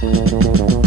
Thank you.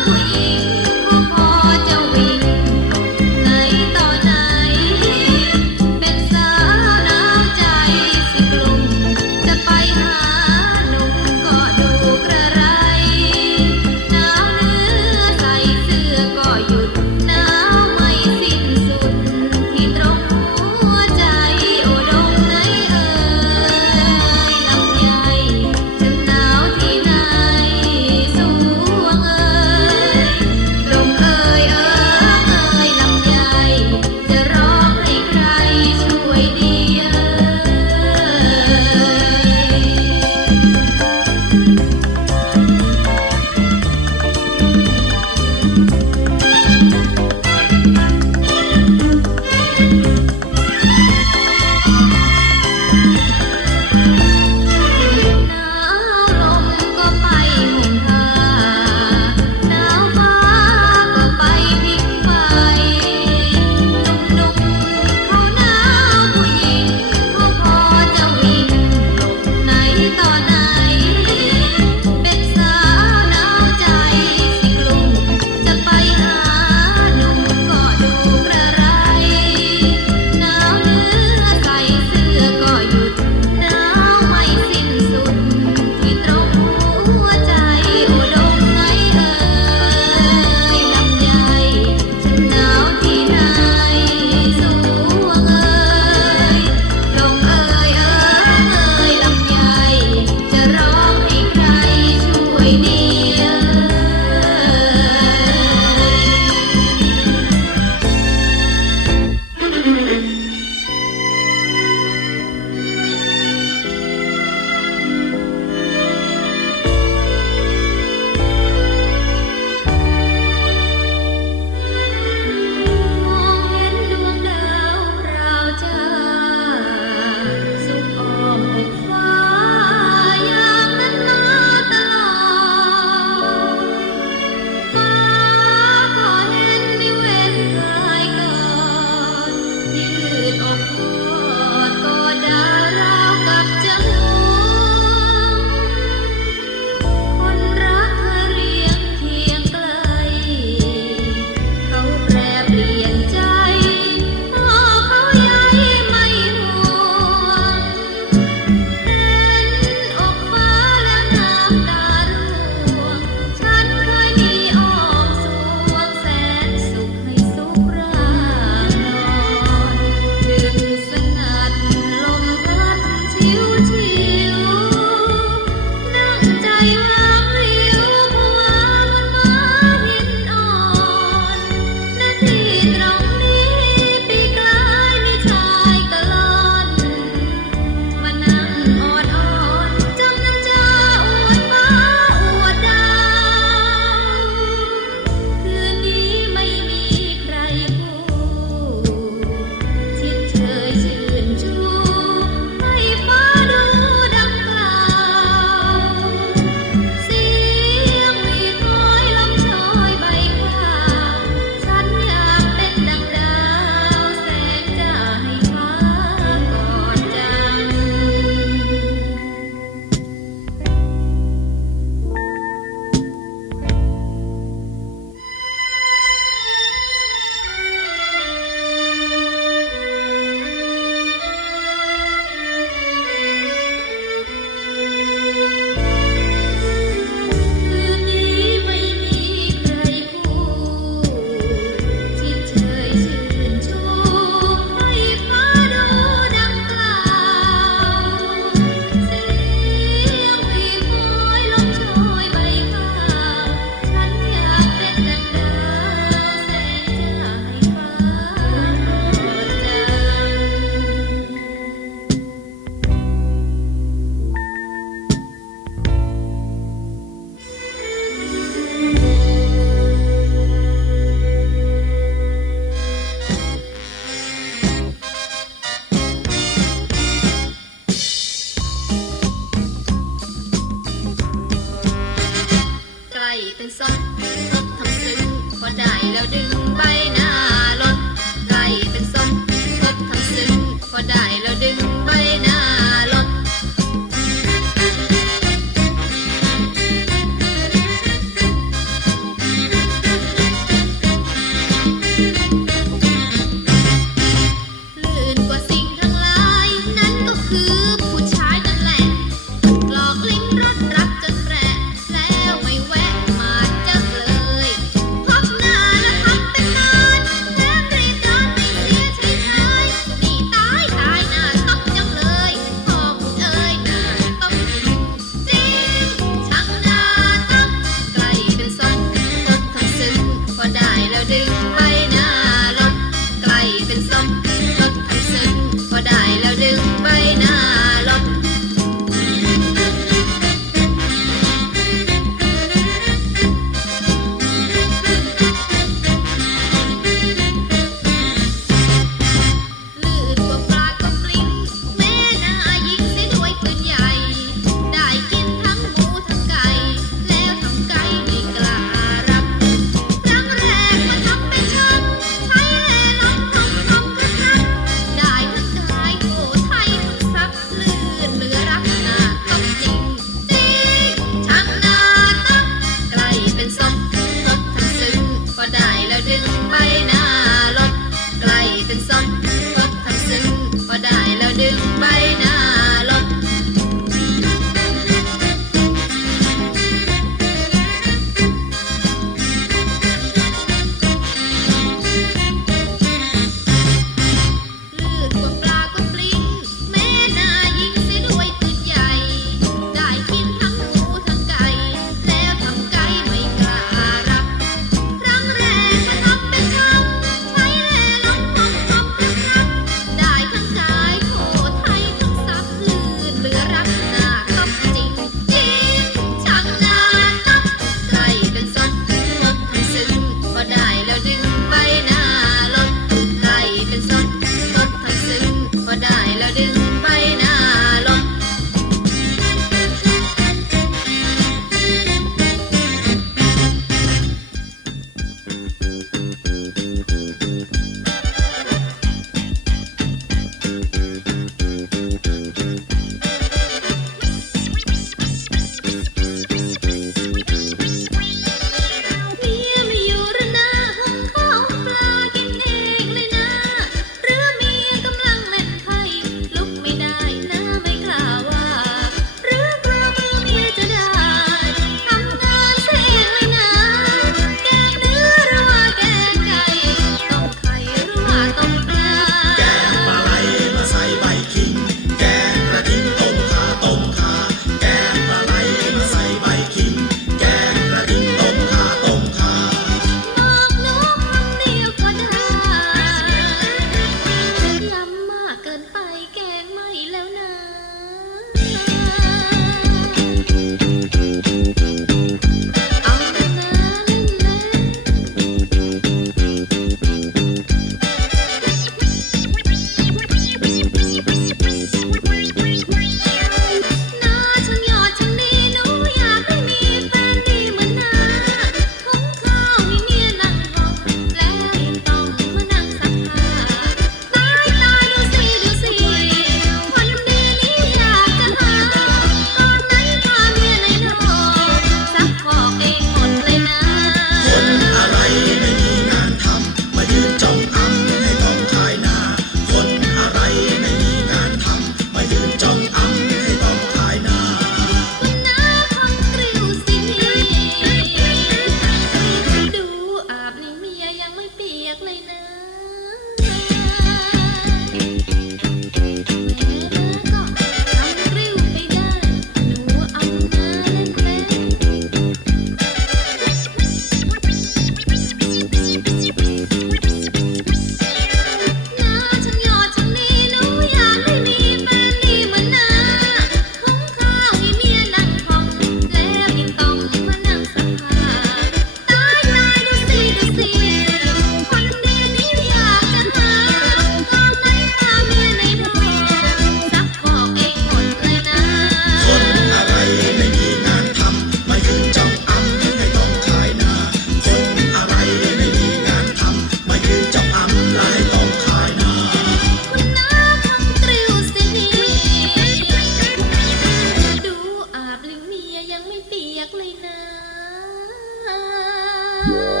Oh.